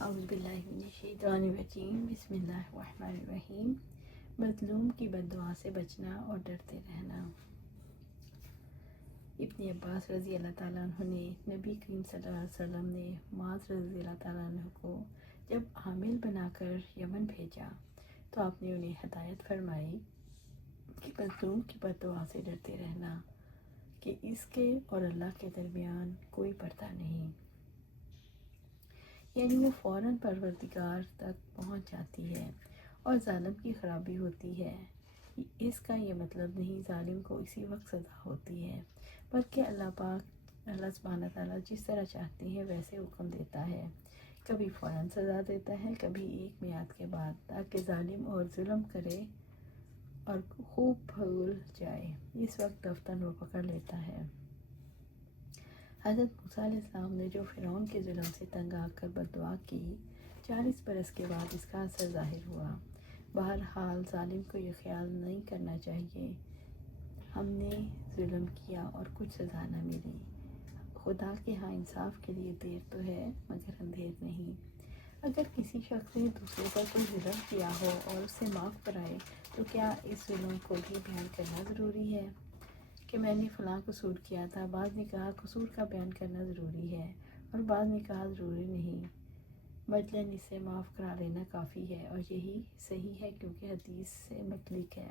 اعوذ باللہ من الشیطان الرجیم، بسم اللہ الرحمن الرحیم۔ مظلوم کی بد دعا سے بچنا اور ڈرتے رہنا۔ ابن عباس رضی اللہ تعالیٰ عنہ نے نبی کریم صلی اللہ علیہ وسلم نے معاذ رضی اللہ تعالیٰ عنہ کو جب عامل بنا کر یمن بھیجا تو آپ نے انہیں ہدایت فرمائی کہ مظلوم کی بد دعا سے ڈرتے رہنا کہ اس کے اور اللہ کے درمیان کوئی پردہ نہیں، یعنی وہ فوراً پروردگار تک پہنچ جاتی ہے اور ظالم کی خرابی ہوتی ہے۔ اس کا یہ مطلب نہیں ظالم کو اسی وقت سزا ہوتی ہے، بلکہ اللہ سبحانہ تعالیٰ جس طرح چاہتے ہیں ویسے حکم دیتا ہے، کبھی فوراً سزا دیتا ہے، کبھی ایک میعاد کے بعد، تاکہ ظالم اور ظلم کرے اور خوب بھول جائے، اس وقت دفتن وہ پکڑ لیتا ہے۔ حضرت موسیٰ علیہ السلام نے جو فرعون کے ظلم سے تنگ آ کر بد دعا کی، 40 برس کے بعد اس کا اثر ظاہر ہوا۔ بہرحال ظالم کو یہ خیال نہیں کرنا چاہیے ہم نے ظلم کیا اور کچھ سزا نہ ملی۔ خدا کے ہاں انصاف کے لیے دیر تو ہے مگر اندھیر نہیں۔ اگر کسی شخص نے دوسرے پر کوئی ظلم کیا ہو اور اسے معاف کرائے تو کیا اس ظلم کو بھی بیان کرنا ضروری ہے کہ میں نے فلاں قصور کیا تھا؟ بعض نے کہا قصور کا بیان کرنا ضروری ہے اور بعض نے کہا ضروری نہیں، مثلاً اسے معاف کرا لینا کافی ہے، اور یہی صحیح ہے کیونکہ حدیث سے متعلق ہے۔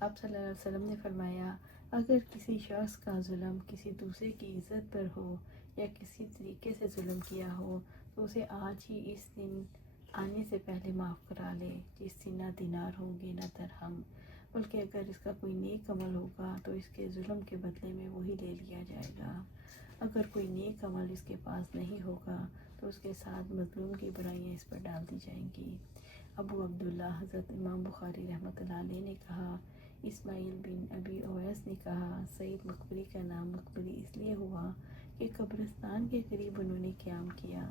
آپ صلی اللہ علیہ وسلم نے فرمایا، اگر کسی شخص کا ظلم کسی دوسرے کی عزت پر ہو یا کسی طریقے سے ظلم کیا ہو تو اسے آج ہی اس دن آنے سے پہلے معاف کرا لے جس دن نہ دینار ہوں گے نہ درہم، بلکہ اگر اس کا کوئی نیک عمل ہوگا تو اس کے ظلم کے بدلے میں وہی لے لیا جائے گا، اگر کوئی نیک عمل اس کے پاس نہیں ہوگا تو اس کے ساتھ مظلوم کی برائیاں اس پر ڈال دی جائیں گی۔ ابو عبداللہ حضرت امام بخاری رحمۃ اللہ علیہ نے کہا، اسماعیل بن ابی اویس نے کہا، سعید مقبری کا نام مقبری اس لیے ہوا کہ قبرستان کے قریب انہوں نے قیام کیا۔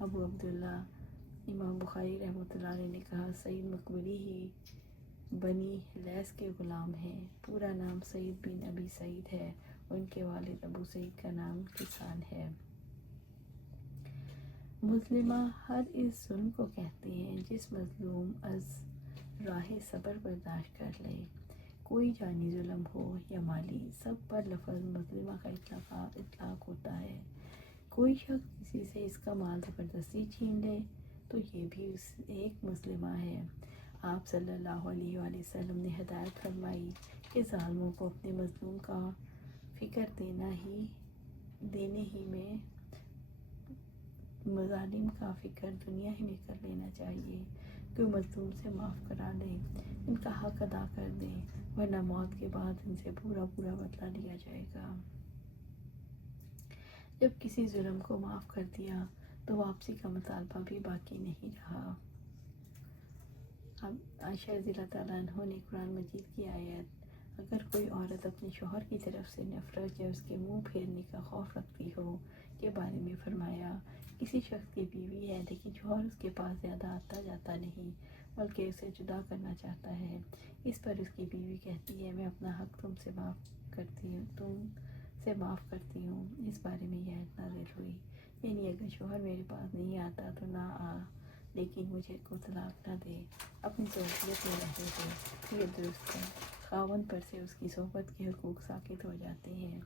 ابو عبداللہ امام بخاری رحمۃ اللہ علیہ نے کہا، سعید مقبری ہی بنی لیث کے غلام ہیں، پورا نام سعید بن ابی سعید ہے، ان کے والد ابو سعید کا نام کسان ہے۔ مظلمہ ہر اس ظلم کو کہتے ہیں جس مظلوم از راہ صبر برداشت کر لے، کوئی جانی ظلم ہو یا مالی، سب پر لفظ مظلمہ کا اطلاق ہوتا ہے۔ کوئی شخص کسی سے اس کا مال زبردستی چھین لے تو یہ بھی ایک مظلمہ ہے۔ آپ صلی اللہ علیہ وآلہ وسلم نے ہدایت فرمائی کہ ظالموں کو اپنے مظلوم کا فکر دینے ہی میں مظالم کا فکر دنیا ہی میں کر لینا چاہیے، کہ مظلوم سے معاف کرا لیں، ان کا حق ادا کر دیں، ورنہ موت کے بعد ان سے پورا بدلہ لیا جائے گا۔ جب کسی ظلم کو معاف کر دیا تو واپسی کا مطالبہ بھی باقی نہیں رہا۔ اب عائشہ رضی اللہ تعالیٰ عنہ نے قرآن مجید کی آیت، اگر کوئی عورت اپنے شوہر کی طرف سے نفرت یا اس کے منہ پھیرنے کا خوف رکھتی ہو کے بارے میں فرمایا، کسی شخص کی بیوی ہے لیکن شوہر اس کے پاس زیادہ آتا جاتا نہیں بلکہ اسے جدا کرنا چاہتا ہے، اس پر اس کی بیوی کہتی ہے، میں اپنا حق تم سے معاف کرتی ہوں، اس بارے میں یہ آیت نازل ہوئی، یعنی اگر شوہر میرے پاس نہیں آتا تو نہ آ، لیکن مجھے کو طلاق نہ دے، اپنی زوجیت میں رہنے دے، یہ درست ہے۔ خاوند پر سے اس کی صحبت کے حقوق ساقط ہو جاتے ہیں۔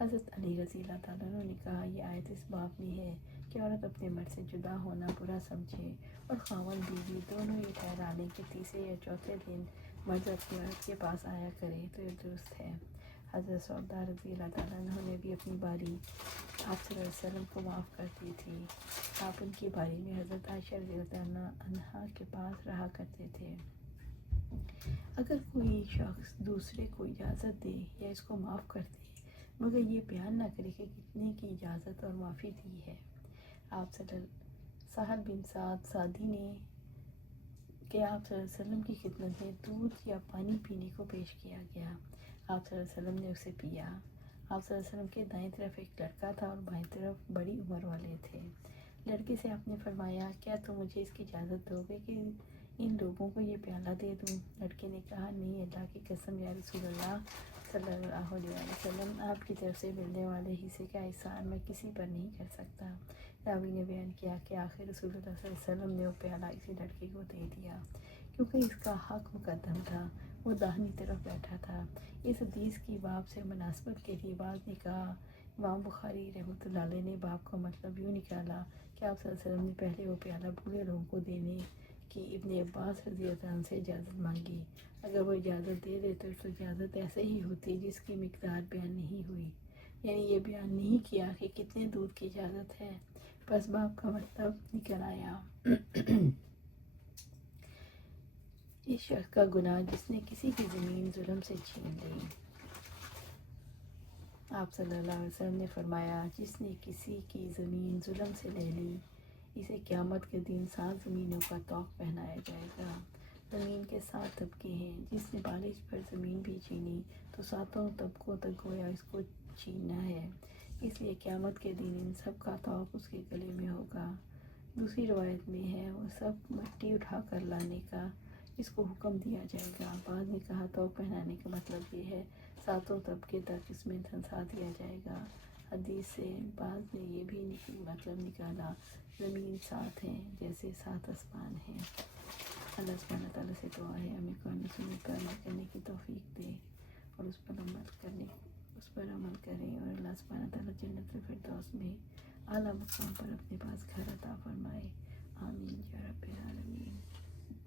حضرت علی رضی اللہ تعالیٰ عنہ نے کہا، یہ آیت اس باب میں ہے کہ عورت اپنے مرد سے جدا ہونا برا سمجھے اور خاوند بیوی دونوں یہ ٹھہرا لیں کہ تیسرے یا چوتھے دن مرد اپنی عورت کے پاس آیا کرے تو یہ درست ہے۔ حضرت سودا رضی اللہ تعالیٰ عنہ نے بھی اپنی باری آپ صلی اللہ علیہ وسلم کو معاف کر دی تھی۔ آپ ان کی باری میں حضرت عائشہ رضی اللہ عنہا کے پاس رہا کرتے تھے۔ اگر کوئی شخص دوسرے کو اجازت دے یا اس کو معاف کر دے مگر یہ بیان نہ کرے کہ کتنے کی اجازت اور معافی دی ہے، آپ سہل بن سعد سعدی نے کہ آپ صلی اللہ علیہ وسلم کی خدمت میں دودھ یا پانی پینے کو پیش کیا گیا، آپ صلی اللہ علیہ وسلم نے اسے پیا۔ آپ صلی اللہ علیہ وسلم کے دائیں طرف ایک لڑکا تھا اور بائیں طرف بڑی عمر والے تھے۔ لڑکے سے آپ نے فرمایا، کیا تم مجھے اس کی اجازت دو گے کہ ان لوگوں کو یہ پیالہ دے دوں؟ لڑکے نے کہا، نہیں، اللہ کی قسم یا رسول اللہ صلی اللہ علیہ وسلم، آپ کی طرف سے ملنے والے حصے کا احسان میں کسی پر نہیں کر سکتا۔ راوی نے بیان کیا کہ آخر رسول اللہ صلی اللہ علیہ وسلم نے وہ پیالہ اسی لڑکی کو دے دیا کیونکہ اس کا حق مقدم تھا، وہ داہنی طرف بیٹھا تھا۔ اس حدیث کی باب سے مناسبت کے لیے بعض نے کہا، امام بخاری رحمۃ اللہ علیہ نے باب کا مطلب یوں نکالا کہ آپ صلی اللہ علیہ وسلم نے پہلے وہ پیالہ بوڑھے لوگوں کو دینے کی ابن عباس رضی اللہ عنہ سے اجازت مانگی۔ اگر وہ اجازت دے دیتے تو اجازت ایسے ہی ہوتی جس کی مقدار بیان نہیں ہوئی، یعنی یہ بیان نہیں کیا کہ کتنے دودھ کی اجازت ہے، بس باب کا مطلب نکل آیا۔ اس شخص کا گناہ جس نے کسی کی زمین ظلم سے چھین لی۔ آپ صلی اللہ علیہ وسلم نے فرمایا، جس نے کسی کی زمین ظلم سے لے لی، اسے قیامت کے دن 7 زمینوں کا طوق پہنایا جائے گا۔ زمین کے 7 طبقے ہیں، جس نے بالش پر زمین بھی چھینی تو 7 طبقوں تک گویا اس کو چھیننا ہے، اس لیے قیامت کے دن ان سب کا طوق اس کے گلے میں ہوگا۔ دوسری روایت میں ہے، وہ سب مٹی اٹھا کر لانے کا اس کو حکم دیا جائے گا۔ بعض نے کہا طوق پہنانے کا مطلب یہ ہے 7 طبقے تک اس میں دھنسا دیا جائے گا۔ حدیث سے بعض نے یہ بھی مطلب نکالا، زمین 7 ہیں جیسے 7 آسمان ہیں۔ اللہ سبحانہ تعالیٰ سے دعا ہے ہمیں قرآن و سنت پر عمل کرنے کی توفیق دے اور اس پر عمل کریں، اور اللہ سبحانہ تعالیٰ جنت الفردوس میں اعلیٰ مقام پر اپنے پاس گھر عطا فرمائے۔ آمین یا رب العالمین۔